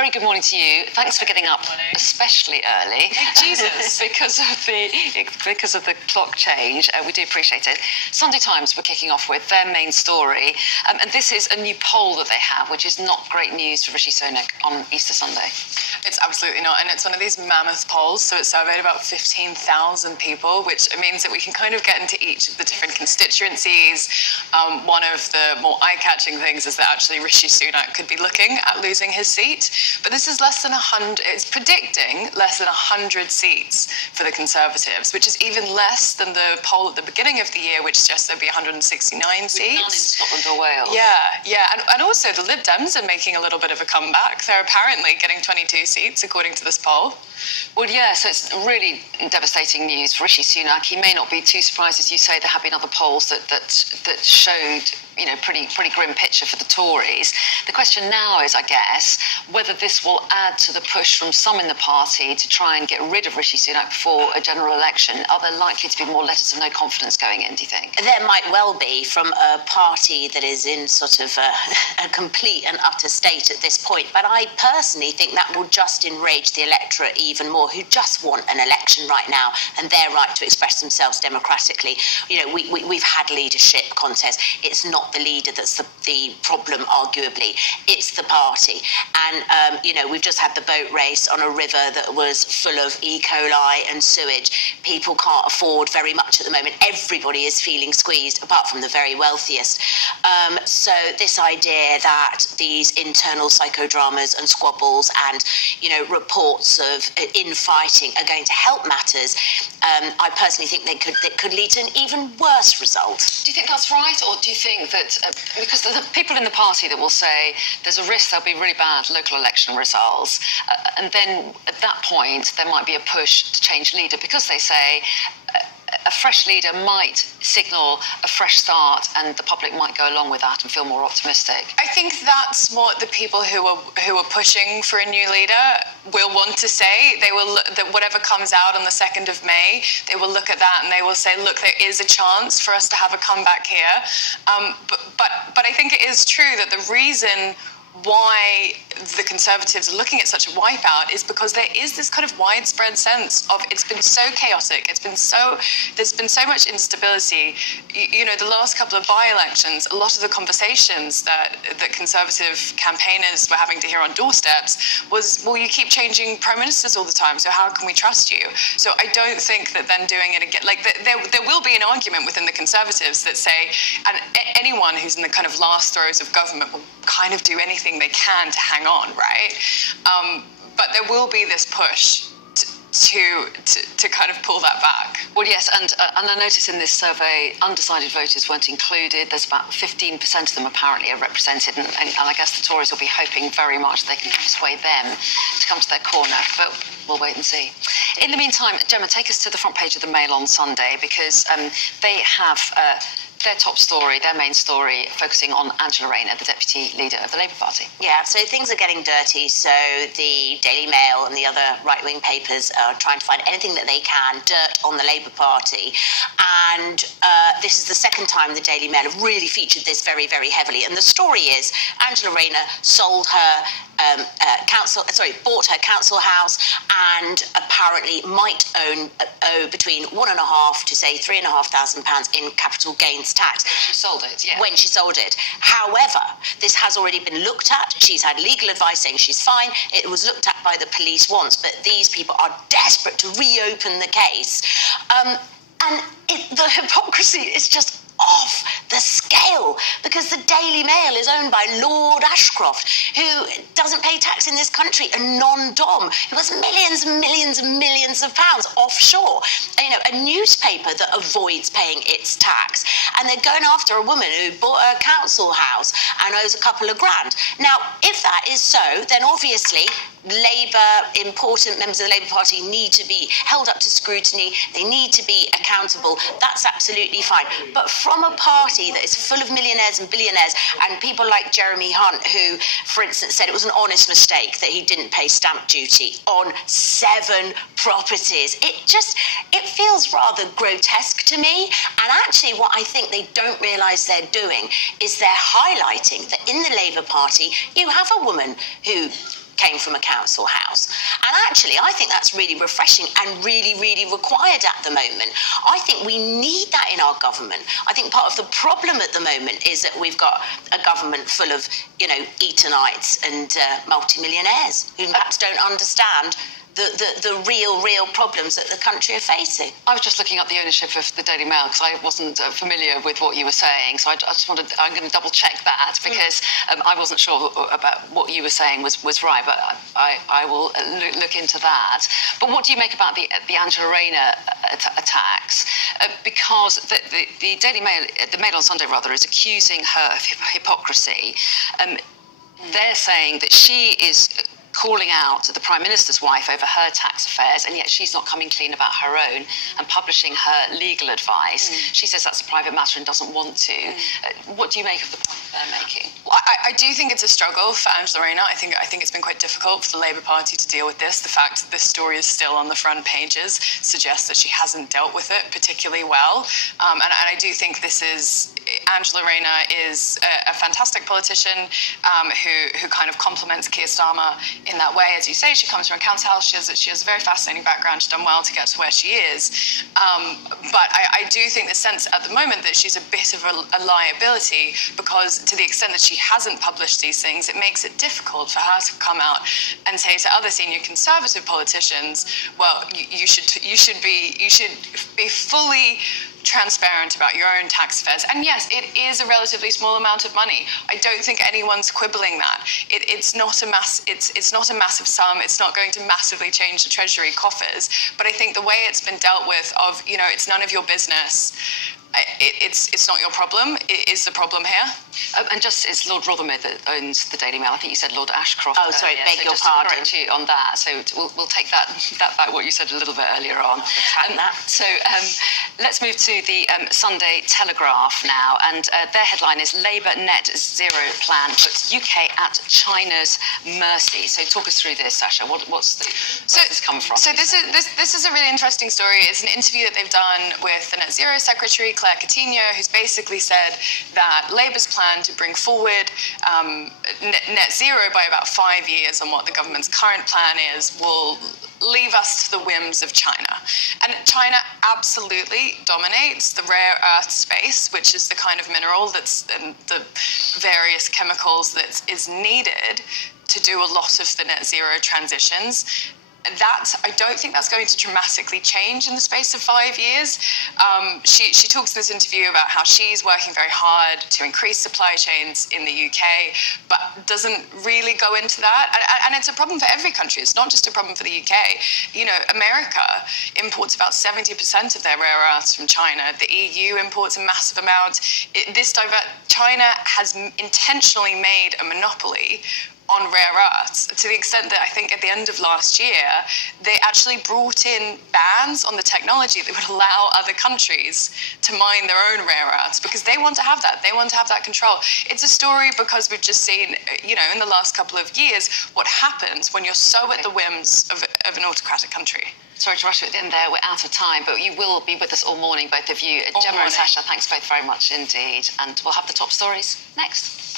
very good morning to you. Thanks for getting up especially early. Jesus. because of the clock change. We do appreciate it. Sunday Times were kicking off with their main story, and this is a new poll that they have, which is not great news for Rishi Sunak on Easter Sunday. It's absolutely not, and it's one of these mammoth polls, so it surveyed about 15,000 people, which means that we can kind of get into each of the different constituencies. One of the more eye-catching things is that actually Rishi Sunak could be looking at losing his seat, but this is less than 100, it's predicting less than 100 seats for the Conservatives, which is even less than the poll at the beginning of the year, which suggests there'd be 169 seats. None in Scotland or Wales. Yeah, and also the Lib Dems are making a little bit of a comeback. They're apparently getting 22 seats, according to this poll. Well, yeah, so it's really devastating news for Rishi Sunak. He may not be too surprised, as you say. There have been other polls that showed, pretty grim picture for the Tories. The question now is, I guess, whether this will add to the push from some in the party to try and get rid of Rishi Sunak before a general election. Are there likely to be more letters of no confidence going in, do you think? There might well be, from a party that is in sort of a complete and utter state at this point. But I personally think that will just enrage the electorate even more, who just want an election right now and their right to express themselves democratically. We've had leadership contests. It's not the leader that's the problem, arguably. It's the party. And, we've just had the boat race on a river that was full of E. coli and sewage. People can't afford very much at the moment. Everybody is feeling squeezed, apart from the very wealthiest. So this idea that these internal psychodramas and squabbles and, reports of infighting are going to help matters, I personally think they could lead to an even worse result. Do you think that's right, or do you think that, because the people in the party that will say there's a risk there'll be really bad local election results, and then at that point there might be a push to change leader, because they say a fresh leader might signal a fresh start and the public might go along with that and feel more optimistic? I think that's what the people who are pushing for a new leader will want to say. They will look that whatever comes out on the 2nd of May, they will look at that and they will say, look, there is a chance for us to have a comeback here. But I think it is true that the reason why the Conservatives are looking at such a wipeout is because there is this kind of widespread sense of it's been so chaotic, there's been so much instability. The last couple of by-elections, a lot of the conversations that Conservative campaigners were having to hear on doorsteps was, well, you keep changing prime ministers all the time, so how can we trust you? So I don't think that then doing it again, there will be an argument within the Conservatives that say, and anyone who's in the kind of last throes of government will kind of do anything they can to hang on, right? But there will be this push to kind of pull that back. Well, yes, and I notice in this survey, undecided voters weren't included. There's about 15% of them apparently are represented, and I guess the Tories will be hoping very much they can persuade them to come to their corner, but we'll wait and see. In the meantime, Gemma, take us to the front page of the Mail on Sunday, because they have their top story, their main story, focusing on Angela Rayner, the deputy leader of the Labour Party. Yeah, so things are getting dirty. So the Daily Mail and the other right-wing papers are trying to find anything that they can, dirt on the Labour Party. And this is the second time the Daily Mail have really featured this very, very heavily. And the story is Angela Rayner sold her bought her council house and apparently might owe between £1,500 to say £3,500 in capital gains tax. She sold it, yeah. When she sold it. However, this has already been looked at. She's had legal advice saying she's fine. It was looked at by the police once, but these people are desperate to reopen the case. The hypocrisy is just off the scale, because the Daily Mail is owned by Lord Ashcroft, who doesn't pay tax in this country, a non-dom, who has millions and millions and millions of pounds offshore. A newspaper that avoids paying its tax, and they're going after a woman who bought a council house and owes a couple of grand. Now, if that is so, then obviously important members of the Labour Party need to be held up to scrutiny. They need to be accountable. That's absolutely fine. But from a party that is full of millionaires and billionaires and people like Jeremy Hunt, who, for instance, said it was an honest mistake that he didn't pay stamp duty on 7 properties, it feels rather grotesque to me. And actually what I think they don't realise they're doing is they're highlighting that in the Labour Party you have a woman who came from a council house. And actually, I think that's really refreshing and really, really required at the moment. I think we need that in our government. I think part of the problem at the moment is that we've got a government full of, Etonites and multimillionaires who perhaps don't understand the real problems that the country are facing. I was just looking up the ownership of the Daily Mail because I wasn't familiar with what you were saying. So I'm going to double check that because I wasn't sure about what you were saying was right, but I will look into that. But what do you make about the Angela Rayner attacks? Because the Daily Mail, the Mail on Sunday rather, is accusing her of hypocrisy. They're saying that she is calling out the Prime Minister's wife over her tax affairs, and yet she's not coming clean about her own and publishing her legal advice. She says that's a private matter and doesn't want to. What do you make of the point they're making? Well, I do think it's a struggle for Angela Rayner. I think it's been quite difficult for the Labour Party to deal with this. The fact that this story is still on the front pages suggests that she hasn't dealt with it particularly well. And I do think Angela Rayner is a fantastic politician who kind of complements Keir Starmer in that way. As you say, she comes from a council house. She has a very fascinating background. She's done well to get to where she is. But I do think the sense at the moment that she's a bit of a liability, because to the extent that she hasn't published these things, it makes it difficult for her to come out and say to other senior Conservative politicians, well, you should be fully transparent about your own tax affairs. And yes, it is a relatively small amount of money. I don't think anyone's quibbling that. It's not a massive sum. It's not going to massively change the Treasury coffers. But I think the way it's been dealt with of, it's none of your business. It's not your problem. It is the problem here. And just it's Lord Rothermere that owns the Daily Mail. I think you said Lord Ashcroft. Oh, sorry, earlier. beg so your just pardon. To correct you on that. So we'll take that back, what you said a little bit earlier on. So let's move to the Sunday Telegraph now. And their headline is Labour Net Zero Plan puts UK at China's mercy. So talk us through this, Sasha. Where's this come from? So this is a really interesting story. It's an interview that they've done with the Net Zero Secretary, Claire Coutinho, who's basically said that Labour's plan to bring forward net zero by about 5 years on what the government's current plan is will leave us to the whims of China. And China absolutely dominates the rare earth space, which is the kind of mineral and the various chemicals that is needed to do a lot of the net zero transitions. I don't think that's going to dramatically change in the space of 5 years. She talks in this interview about how she's working very hard to increase supply chains in the UK, but doesn't really go into that. And it's a problem for every country. It's not just a problem for the UK. America imports about 70% of their rare earths from China. The EU imports a massive amount. China has intentionally made a monopoly on rare earths, to the extent that I think at the end of last year, they actually brought in bans on the technology that would allow other countries to mine their own rare earths, because they want to have that. They want to have that control. It's a story because we've just seen, in the last couple of years, what happens when you're so at the whims of an autocratic country. Sorry to rush you at the end there, we're out of time, but you will be with us all morning, both of you. Gemma and Sasha, thanks both very much indeed. And we'll have the top stories next.